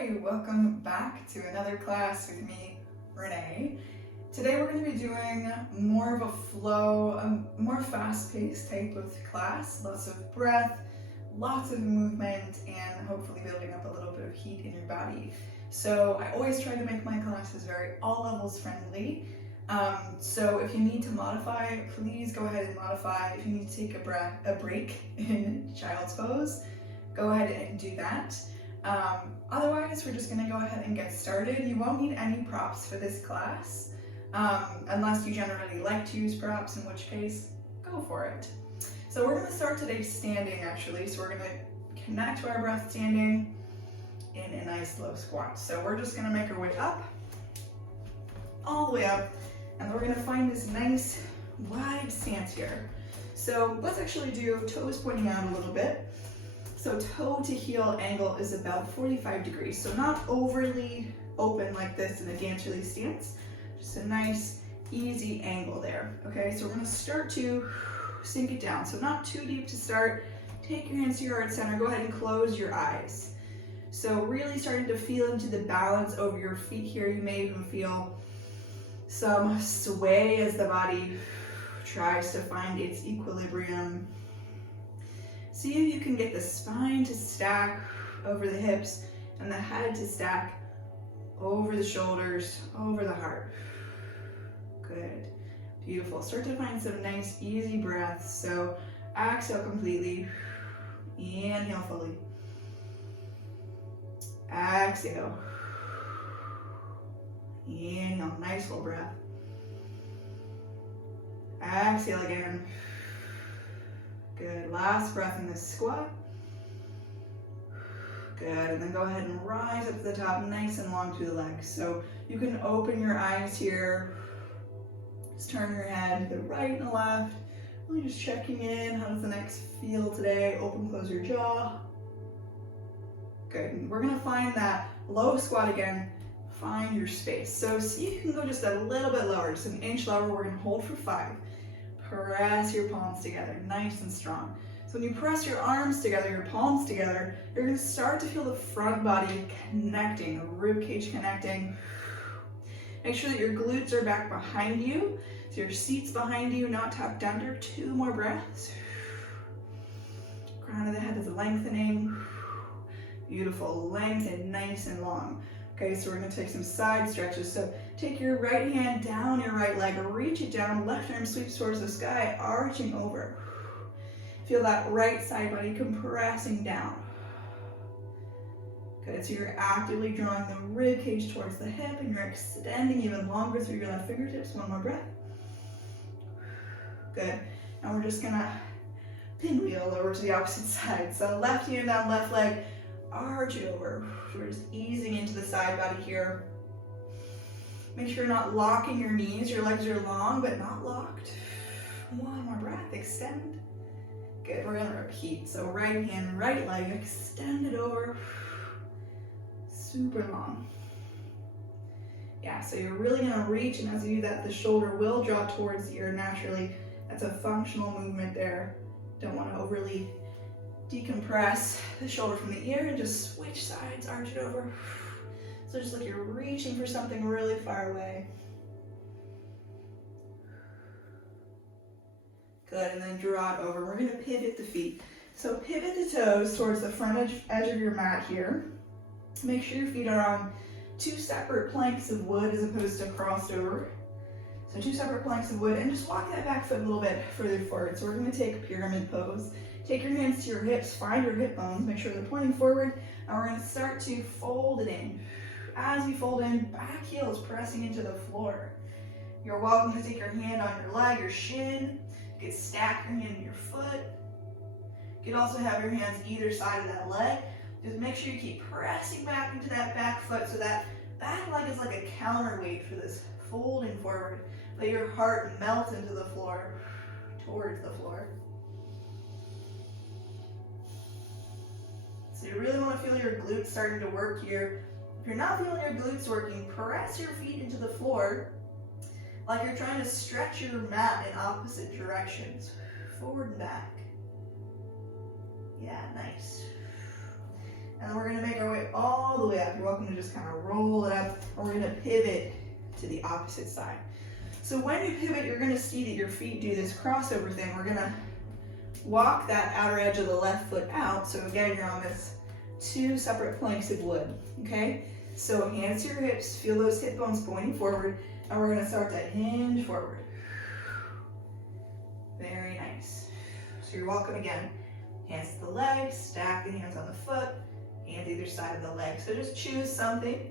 Hi, welcome back to another class with me, Renee. Today we're going to be doing more of a flow, a more fast-paced type of class, lots of breath, lots of movement, and hopefully building up a little bit of heat in your body. So I always try to make my classes very all levels friendly. So if you need to modify, please go ahead and modify. If you need to take a break in child's pose, go ahead and do that. Otherwise, we're just going to go ahead and get started. You won't need any props for this class, unless you generally like to use props, in which case, go for it. So we're going to start today standing, actually. So we're going to connect to our breath standing in a nice low squat. So we're just going to make our way up, all the way up, and we're going to find this nice wide stance here. So let's actually do toes pointing out a little bit. So toe to heel angle is about 45 degrees. So not overly open like this in a dance release stance, just a nice easy angle there. Okay, so we're gonna start to sink it down. So not too deep to start. Take your hands to your heart center, go ahead and close your eyes. So really starting to feel into the balance over your feet here. You may even feel some sway as the body tries to find its equilibrium. See if you can get the spine to stack over the hips and the head to stack over the shoulders, over the heart. Good, beautiful. Start to find some nice easy breaths. So exhale completely, inhale fully. Exhale, inhale, nice full breath. Exhale again. Good, last breath in this squat. Good, and then go ahead and rise up to the top, nice and long through the legs. So you can open your eyes here. Just turn your head to the right and the left. Really just checking in. How does the neck feel today? Open, close your jaw. Good, and we're gonna find that low squat again. Find your space. So see if you can go just a little bit lower, just an inch lower. We're gonna hold for 5. Press your palms together, nice and strong. So when you press your arms together, your palms together, you're gonna start to feel the front body connecting, the rib cage connecting. Make sure that your glutes are back behind you, so your seat's behind you, not tucked under. 2 more breaths. Crown of the head is lengthening. Beautiful, lengthen, nice and long. Okay, so we're gonna take some side stretches. So take your right hand down your right leg, reach it down, left arm sweeps towards the sky, arching over. Feel that right side body compressing down. Good, so you're actively drawing the rib cage towards the hip and you're extending even longer through your left fingertips. 1 more breath. Good, and we're just gonna pinwheel over to the opposite side. So left hand down, left leg, arch it over. We're just easing into the side body here. Make sure you're not locking your knees. Your legs are long, but not locked. 1 more breath, extend. Good, we're gonna repeat. So right hand, right leg, extend it over. Super long. Yeah, so you're really gonna reach, and as you do that, the shoulder will draw towards the ear naturally. That's a functional movement there. Don't wanna overly decompress the shoulder from the ear and just switch sides, arch it over. So just like you're reaching for something really far away. Good, and then draw it over. We're gonna pivot the feet. So pivot the toes towards the front edge of your mat here. Make sure your feet are on 2 separate planks of wood as opposed to crossed over. So 2 separate planks of wood, and just walk that back foot a little bit further forward. So we're gonna take pyramid pose. Take your hands to your hips, find your hip bones, make sure they're pointing forward, and we're gonna start to fold it in. As you fold in, back heel is pressing into the floor. You're welcome to take your hand on your leg, your shin. You can stack your hand in your foot. You can also have your hands either side of that leg. Just make sure you keep pressing back into that back foot so that back leg is like a counterweight for this folding forward. Let your heart melt into the floor, towards the floor. So you really want to feel your glutes starting to work here. If you're not feeling your glutes working, press your feet into the floor like you're trying to stretch your mat in opposite directions, forward and back. Yeah, nice. And then we're gonna make our way all the way up. You're welcome to just kind of roll it up, and we're gonna pivot to the opposite side. So when you pivot, you're gonna see that your feet do this crossover thing. We're gonna walk that outer edge of the left foot out. So again, you're on this 2 separate planks of wood, okay? So hands to your hips, feel those hip bones pointing forward, and we're gonna start to hinge forward. Very nice. So you're welcome again. Hands to the legs, stack the hands on the foot, hands either side of the leg. So just choose something.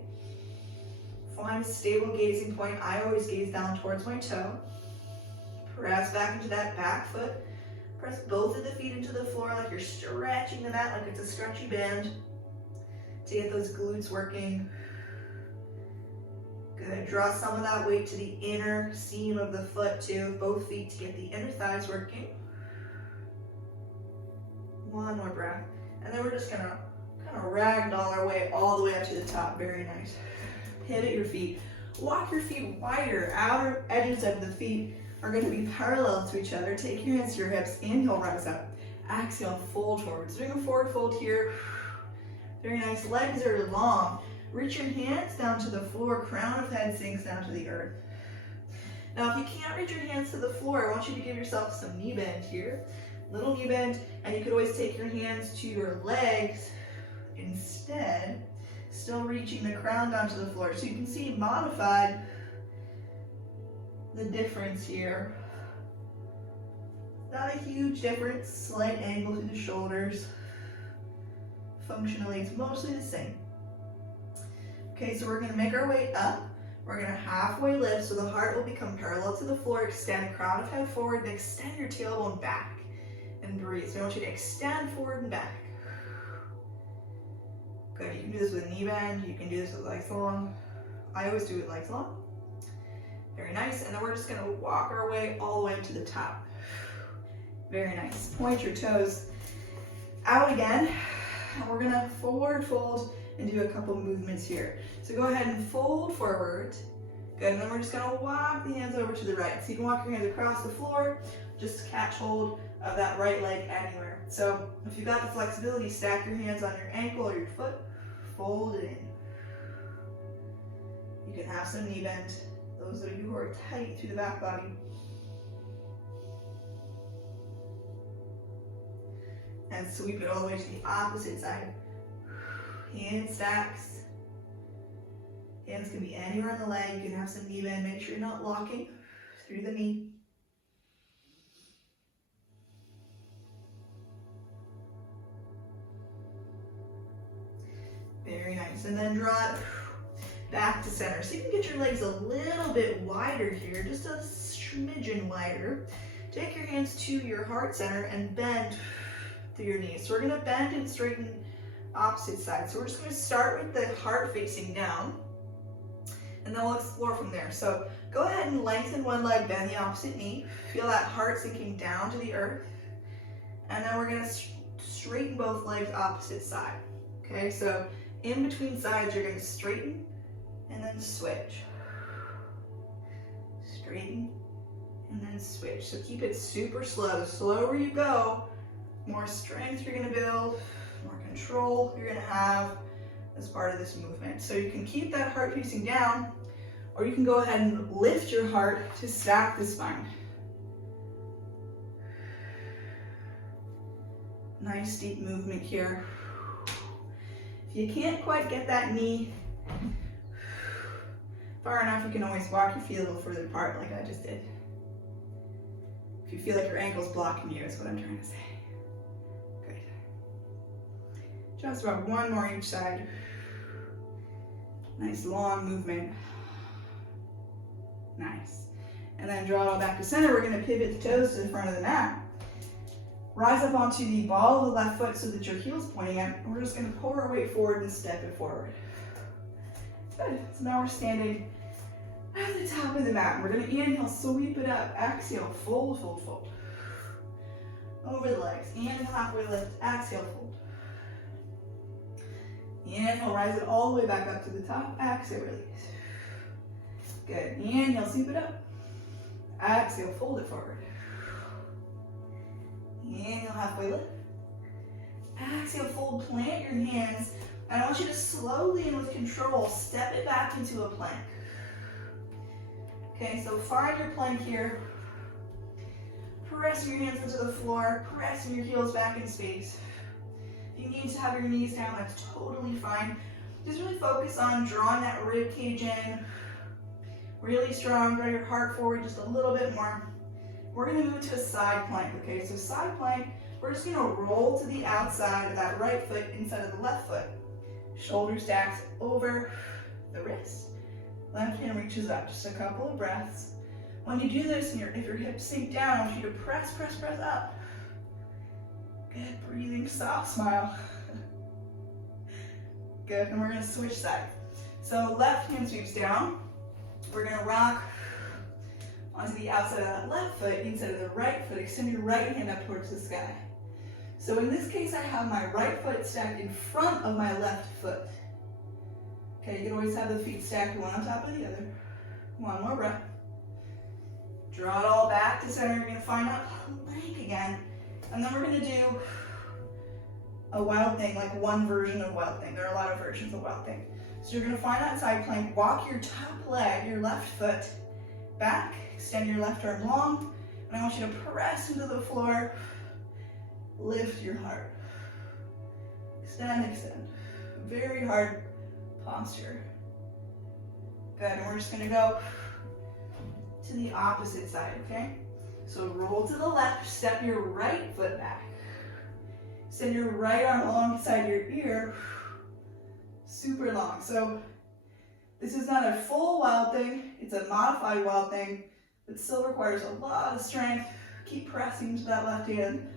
Find a stable gazing point. I always gaze down towards my toe. Press back into that back foot. Press both of the feet into the floor like you're stretching the mat, like it's a stretchy band to get those glutes working. Good. Draw some of that weight to the inner seam of the foot too, both feet, to get the inner thighs working. One more breath. And then we're just gonna kind of ragdoll our way all the way up to the top. Very nice. Pivot your feet. Walk your feet wider. Outer edges of the feet are going to be parallel to each other. Take your hands to your hips. Inhale, rise up. Exhale, fold forward. So doing a forward fold here. Very nice. Legs are long. Reach your hands down to the floor. Crown of head sinks down to the earth. Now, if you can't reach your hands to the floor, I want you to give yourself some knee bend here. Little knee bend. And you could always take your hands to your legs instead. Still reaching the crown down to the floor. So you can see modified the difference here. Not a huge difference, slight angle to the shoulders. Functionally, it's mostly the same. Okay, so we're gonna make our way up. We're gonna halfway lift so the heart will become parallel to the floor. Extend crown of head forward and extend your tailbone back and breathe. So I want you to extend forward and back. Good, you can do this with a knee bend, you can do this with legs long. I always do it with legs long. Very nice, and then we're just gonna walk our way all the way to the top. Very nice. Point your toes out again, and we're gonna forward fold and do a couple movements here. So go ahead and fold forward. Good, and then we're just gonna walk the hands over to the right. So you can walk your hands across the floor, just catch hold of that right leg anywhere. So if you've got the flexibility, stack your hands on your ankle or your foot, fold it in. You can have some knee bend. Those of you who are tight through the back body. And sweep it all the way to the opposite side. Hand stacks. Hands can be anywhere on the leg. You can have some knee bend. Make sure you're not locking through the knee. Very nice. And then draw it back to center. So you can get your legs a little bit wider here, just a smidgen wider. Take your hands to your heart center and bend through your knees. So we're going to bend and straighten opposite sides. So we're just going to start with the heart facing down, and then we'll explore from there. So go ahead and lengthen one leg, bend the opposite knee. Feel that heart sinking down to the earth. And then we're going to straighten both legs opposite side. Okay, so in between sides, you're going to straighten and then switch. Straighten and then switch. So keep it super slow. The slower you go, more strength you're going to build, more control you're going to have as part of this movement. So you can keep that heart facing down, or you can go ahead and lift your heart to stack the spine. Nice deep movement here. If you can't quite get that knee far enough, you can always walk your feet a little further apart like I just did. If you feel like your ankle's blocking you, is what I'm trying to say. Good. Just about one more each side. Nice long movement. Nice. And then draw it all back to center. We're going to pivot the toes to the front of the mat. Rise up onto the ball of the left foot so that your heel's pointing up, and we're just going to pull our weight forward and step it forward. Good. So now we're standing at the top of the mat. We're going to inhale, sweep it up. Exhale, fold, fold, fold. Over the legs. Inhale, halfway lift. Exhale, fold. Inhale, rise it all the way back up to the top. Exhale, release. Good. Inhale, sweep it up. Exhale, fold it forward. Inhale, halfway lift. Exhale, fold, plant your hands. I want you to slowly and with control step it back into a plank. Okay, so find your plank here. Pressing your hands into the floor, pressing your heels back in space. If you need to have your knees down, that's totally fine. Just really focus on drawing that rib cage in. Really strong, draw your heart forward just a little bit more. We're gonna move to a side plank, okay? So side plank, we're just gonna roll to the outside of that right foot inside of the left foot. Shoulder stacks over the wrist. Left hand reaches up, just a couple of breaths. When you do this, and if your hips sink down, I want you to press, press, press up. Good, breathing, soft smile. Good, and we're gonna switch sides. So left hand sweeps down. We're gonna rock onto the outside of that left foot, inside of the right foot. Extend your right hand up towards the sky. So in this case, I have my right foot stacked in front of my left foot. Okay, you can always have the feet stacked one on top of the other. One more breath. Draw it all back to center. You're gonna find that plank again. And then we're gonna do a wild thing, like one version of wild thing. There are a lot of versions of wild thing. So you're gonna find that side plank, walk your top leg, your left foot back, extend your left arm long, and I want you to press into the floor, lift your heart. Extend, extend. Very hard posture. Good, and we're just gonna go to the opposite side, okay? So roll to the left, step your right foot back. Send your right arm alongside your ear, super long. So this is not a full wild thing, it's a modified wild thing, but still requires a lot of strength. Keep pressing to that left hand.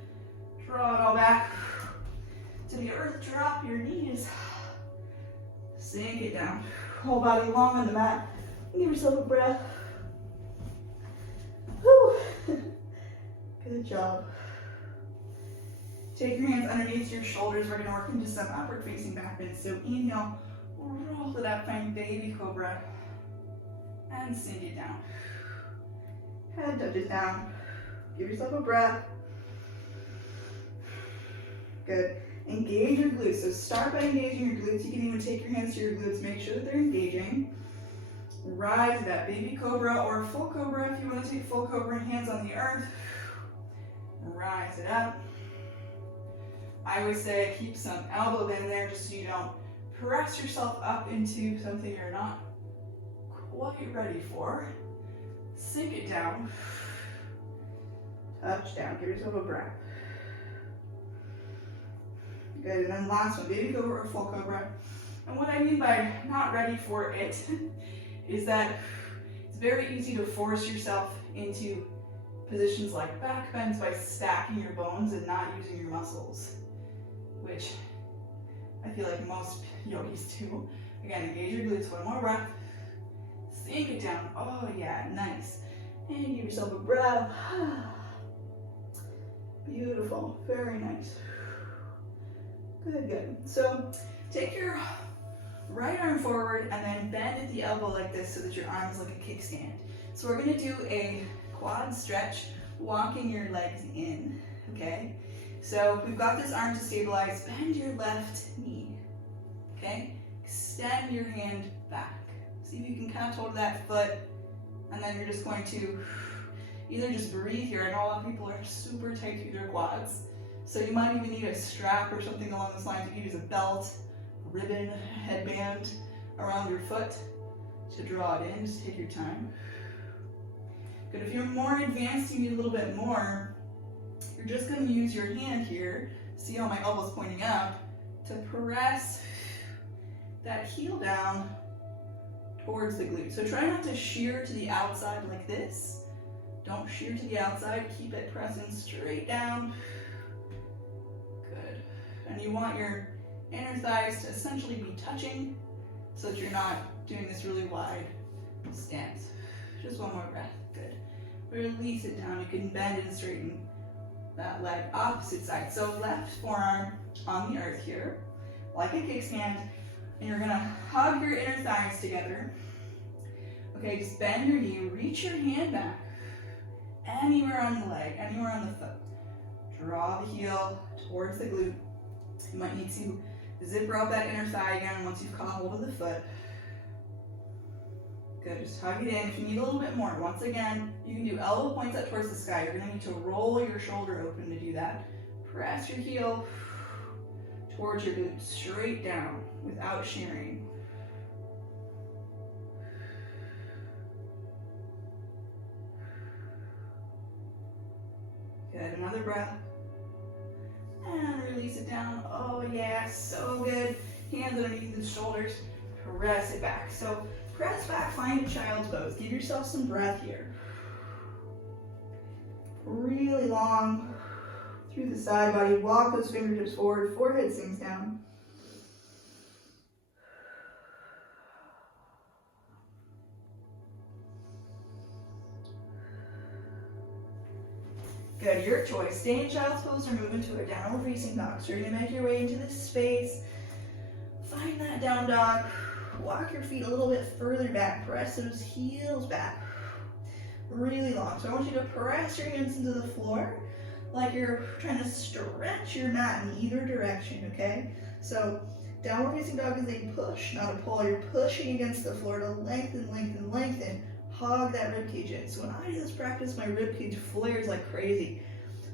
Draw it all back to the earth, drop your knees. Sink it down. Whole body long on the mat. Give yourself a breath. Whew. Good job. Take your hands underneath your shoulders. We're gonna work into some upward facing back bends. So inhale, roll it up, find baby cobra, and sink it down. Head touches down. Give yourself a breath. Good. Engage your glutes. So start by engaging your glutes. You can even take your hands to your glutes. Make sure that they're engaging. Rise to that baby cobra or full cobra if you want to take full cobra. Hands on the earth. Rise it up. I always say keep some elbow bend there just so you don't press yourself up into something you're not quite ready for. Sink it down. Touch down. Give yourself a breath. Good, and then last one, baby cobra or full cobra. And what I mean by not ready for it is that it's very easy to force yourself into positions like back bends by stacking your bones and not using your muscles, which I feel like most yogis do. Again, engage your glutes, one more breath. Sink it down, oh yeah, nice. And give yourself a breath. Beautiful, very nice. Good, good. So take your right arm forward and then bend at the elbow like this so that your arm is like a kickstand. So we're gonna do a quad stretch, walking your legs in, okay? So we've got this arm to stabilize. Bend your left knee, okay? Extend your hand back. See if you can kind of hold that foot, and then you're just going to either just breathe here. I know a lot of people are super tight through their quads. So you might even need a strap or something along those lines. You can use a belt, ribbon, headband around your foot to draw it in. Just take your time. Good, if you're more advanced, you need a little bit more. You're just gonna use your hand here, see how my elbow's pointing up, to press that heel down towards the glute. So try not to shear to the outside like this. Don't shear to the outside, keep it pressing straight down. Good. And you want your inner thighs to essentially be touching so that you're not doing this really wide stance. Just one more breath. Good. Release it down. You can bend and straighten that leg opposite side. So left forearm on the earth here, like a kickstand, and you're gonna hug your inner thighs together. Okay, just bend your knee, reach your hand back, anywhere on the leg, anywhere on the foot. Draw the heel towards the glute. You might need to zipper up that inner thigh again once you've caught hold of the foot. Good, just hug it in. If you need a little bit more, once again, you can do elbow points up towards the sky. You're gonna need to roll your shoulder open to do that. Press your heel towards your glutes, straight down, without shearing. Good, another breath. And release it down. Oh yeah, so good. Hands underneath the shoulders, press it back. So press back, find a child's pose. Give yourself some breath here. Really long through the side body. Walk those fingertips forward, forehead sinks down. Good, your choice. Stay in child's pose or move into a downward facing dog. So you're gonna make your way into this space. Find that down dog. Walk your feet a little bit further back. Press those heels back. Really long. So I want you to press your hands into the floor like you're trying to stretch your mat in either direction, okay? So downward facing dog is a push, not a pull. You're pushing against the floor to lengthen, lengthen, lengthen. Hug that rib cage in. So when I do this practice, my rib cage flares like crazy.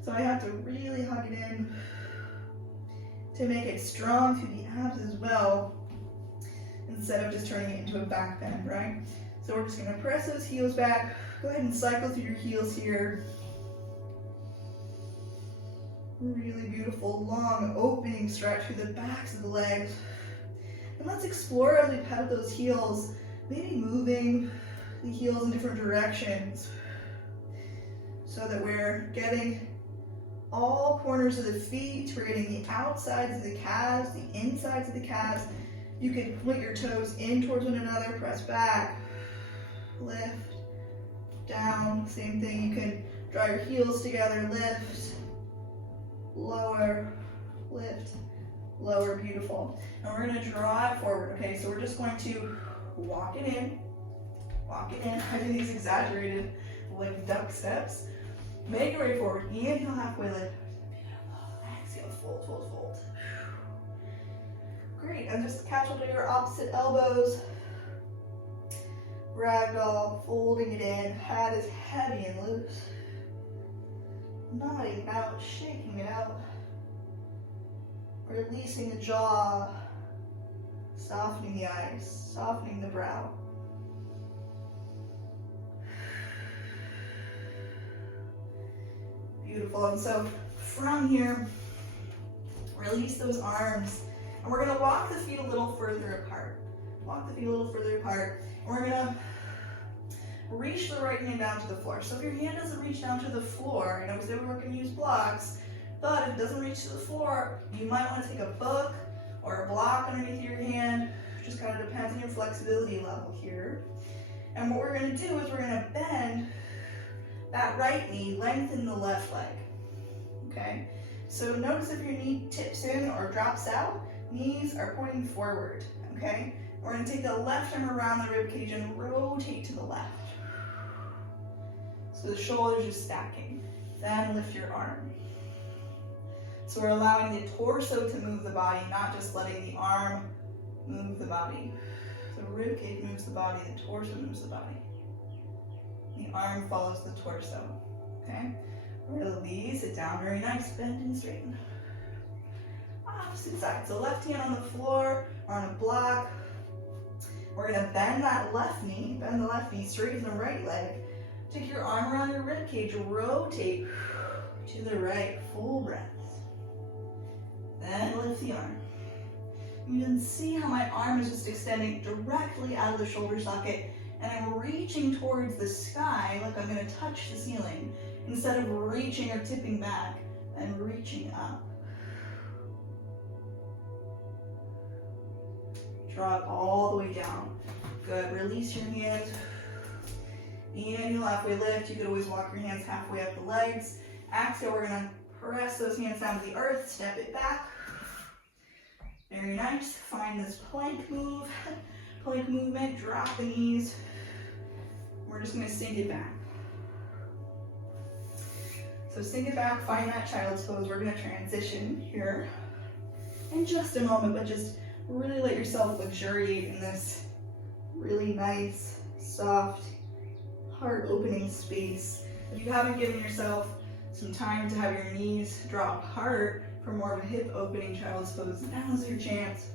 So I have to really hug it in to make it strong through the abs as well, instead of just turning it into a back bend, right? So we're just gonna press those heels back. Go ahead and cycle through your heels here. Really beautiful, long opening stretch through the backs of the legs. And let's explore as we pedal those heels, maybe moving the heels in different directions so that we're getting all corners of the feet, we're getting the outsides of the calves, the insides of the calves. You can point your toes in towards one another, press back, lift, down, same thing. You can draw your heels together, lift, lower, lift, lower, beautiful. And we're gonna draw it forward, okay? So we're just going to walk it in. I do these exaggerated like duck steps. Make your way forward. Inhale, halfway lift. Beautiful. Exhale, fold, fold, fold. Great. And just catch onto your opposite elbows. Ragdoll, folding it in. Head is heavy and loose. Nodding out, shaking it out. Releasing the jaw. Softening the eyes, softening the brow. Beautiful. And so from here, release those arms. And we're gonna walk the feet a little further apart. Walk the feet a little further apart. And we're gonna reach the right hand down to the floor. So if your hand doesn't reach down to the floor, I know we said we weren't gonna use blocks, but if it doesn't reach to the floor, you might wanna take a book or a block underneath your hand. Just kind of depends on your flexibility level here. And what we're gonna do is we're gonna bend that right knee, lengthen the left leg, okay? So notice if your knee tips in or drops out, knees are pointing forward, okay? We're gonna take the left arm around the rib cage and rotate to the left. So the shoulders are stacking. Then lift your arm. So we're allowing the torso to move the body, not just letting the arm move the body. The rib cage moves the body, the torso moves the body. The arm follows the torso, okay? Release it down, very nice, bend and straighten. Opposite side, so left hand on the floor or on a block. We're gonna bend that left knee, bend the left knee, straighten the right leg. Take your arm around your rib cage, rotate to the right, full breath. Then lift the arm. You can see how my arm is just extending directly out of the shoulder socket, and I'm reaching towards the sky like I'm gonna touch the ceiling, instead of reaching or tipping back and reaching up. Draw it all the way down. Good, release your hands. Inhale, halfway lift. You could always walk your hands halfway up the legs. Exhale, we're gonna press those hands down to the earth, step it back. Very nice. Find this plank move, plank movement, drop the knees. We're just gonna sink it back. So sink it back, find that child's pose. We're gonna transition here in just a moment, but just really let yourself luxuriate in this really nice, soft, heart-opening space. If you haven't given yourself some time to have your knees drop heart for more of a hip opening child's pose, now's your chance.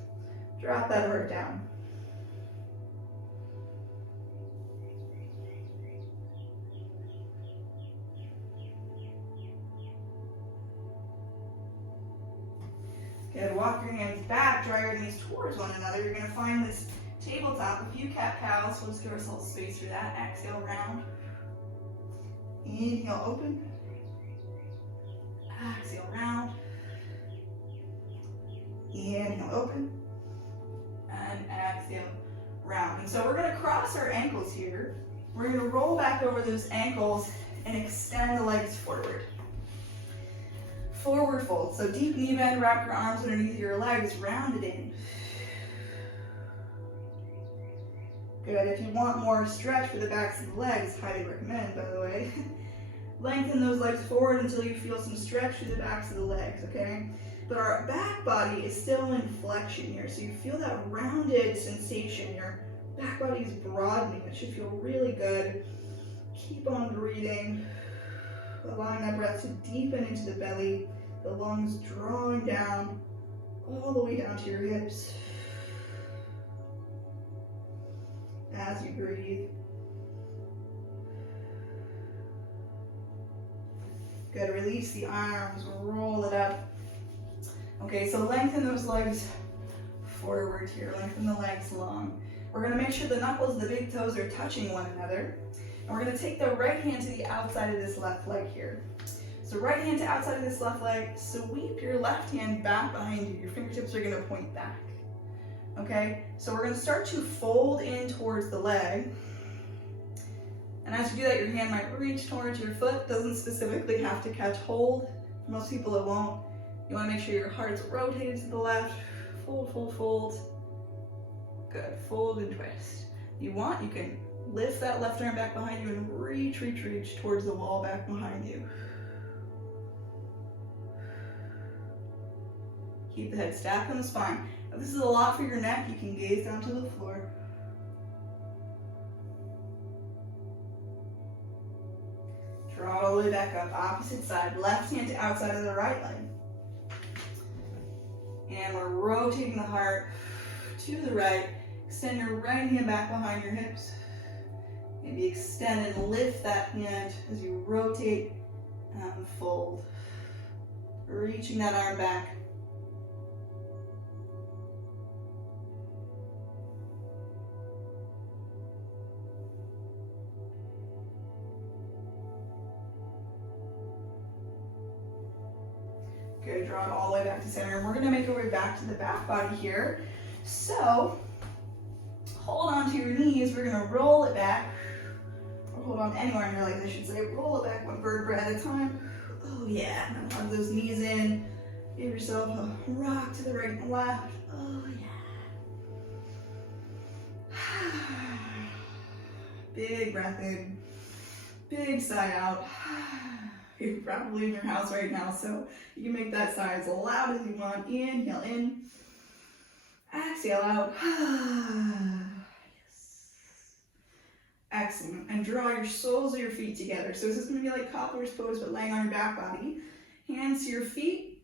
Drop that heart down. Good, walk your hands back, draw your knees towards one another. You're gonna find this tabletop, a few cat-cows. We'll just give ourselves space for that. Exhale, round. Inhale, open. Exhale, round. Inhale, open. And exhale, round. And so we're gonna cross our ankles here. We're gonna roll back over those ankles and extend the legs forward. Forward fold. So deep knee bend, wrap your arms underneath your legs, round it in. Good. If you want more stretch for the backs of the legs, highly recommend, by the way. Lengthen those legs forward until you feel some stretch through the backs of the legs, okay? But our back body is still in flexion here, so you feel that rounded sensation. Your back body is broadening. It should feel really good. Keep on breathing, allowing that breath to deepen into the belly, the lungs drawing down, all the way down to your hips. As you breathe. Good, release the arms, roll it up. Okay, so lengthen those legs forward here, lengthen the legs long. We're gonna make sure the knuckles, the big toes are touching one another. And we're gonna take the right hand to the outside of this left leg here. So right hand to outside of this left leg, sweep your left hand back behind you. Your fingertips are gonna point back. Okay, so we're gonna start to fold in towards the leg. And as you do that, your hand might reach towards your foot. Doesn't specifically have to catch hold. For most people it won't. You wanna make sure your heart's rotated to the left. Fold, fold, fold. Good, fold and twist. You can lift that left arm back behind you and reach, reach, reach towards the wall back behind you. Keep the head stacked on the spine. If this is a lot for your neck, you can gaze down to the floor. Draw it all the way back up, opposite side. Left hand to outside of the right leg. And we're rotating the heart to the right. Extend your right hand back behind your hips. Maybe extend and lift that hand as you rotate and fold. Reaching that arm back. Good, draw it all the way back to center. And we're gonna make our way back to the back body here. So, hold on to your knees. We're gonna roll it back. Or hold on anywhere in your legs, I should say. Roll it back one vertebra at a time. Oh yeah, now hug those knees in. Give yourself a rock to the right and left. Oh yeah. Big breath in. Big sigh out. You're probably in your house right now, so you can make that sigh as loud as you want. Inhale in. Exhale out. Yes. Excellent. And draw your soles of your feet together. So this is going to be like cobbler's pose, but laying on your back body. Hands to your feet.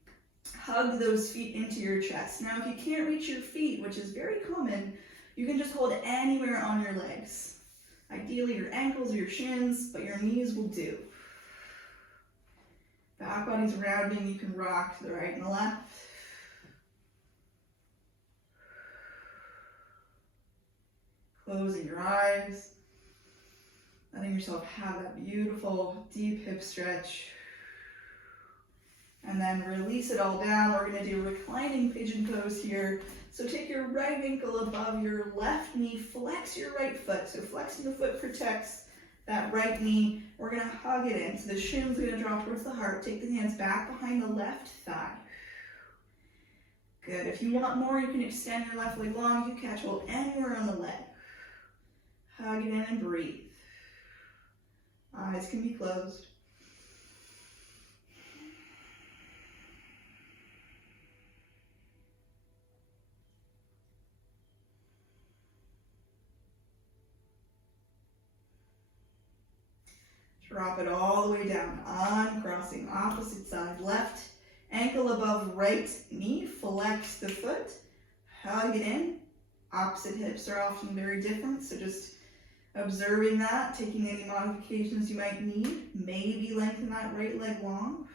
Hug those feet into your chest. Now, if you can't reach your feet, which is very common, you can just hold anywhere on your legs. Ideally, your ankles or your shins, but your knees will do. Back body's rounding. You can rock to the right and the left. Closing your eyes, letting yourself have that beautiful deep hip stretch. And then release it all down. We're gonna do reclining pigeon pose here. So take your right ankle above your left knee, flex your right foot. So flexing the foot protects that right knee. We're gonna hug it in. So the shins are gonna drop towards the heart. Take the hands back behind the left thigh. Good, if you want more, you can extend your left leg long. You can catch hold anywhere on the leg. Hug it in and breathe. Eyes can be closed. Drop it all the way down, uncrossing, opposite side, left ankle above right knee, flex the foot, hug it in. Opposite hips are often very different, so just observing that, taking any modifications you might need. Maybe lengthen that right leg long.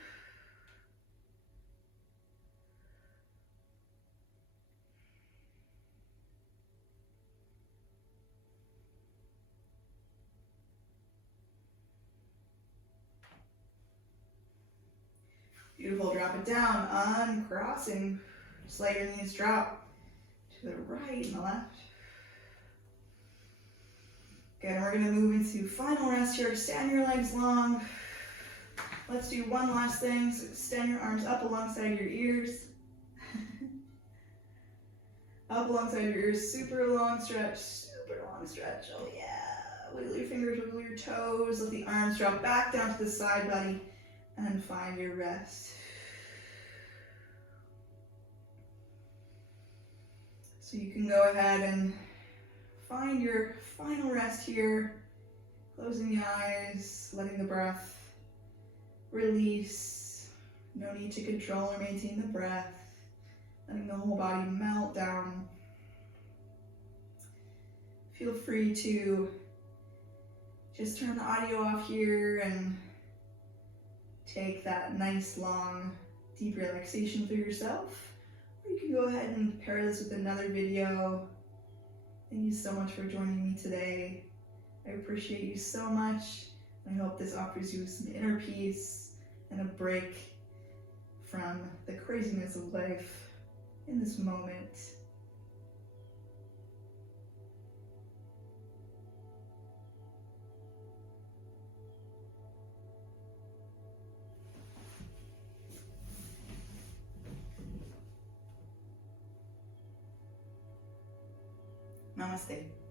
Beautiful, drop it down, uncrossing. Just let your knees drop to the right and the left. Good, and we're gonna move into final rest here. Extend your legs long. Let's do one last thing. So extend your arms up alongside your ears. Up alongside your ears, super long stretch, super long stretch. Oh yeah, wiggle your fingers, wiggle your toes. Let the arms drop back down to the side body and find your rest. So you can go ahead and find your final rest here, closing the eyes, letting the breath release. No need to control or maintain the breath, letting the whole body melt down. Feel free to just turn the audio off here and take that nice long deep relaxation for yourself. Or you can go ahead and pair this with another video. Thank you so much for joining me today. I appreciate you so much. I hope this offers you some inner peace and a break from the craziness of life in this moment. Namaste.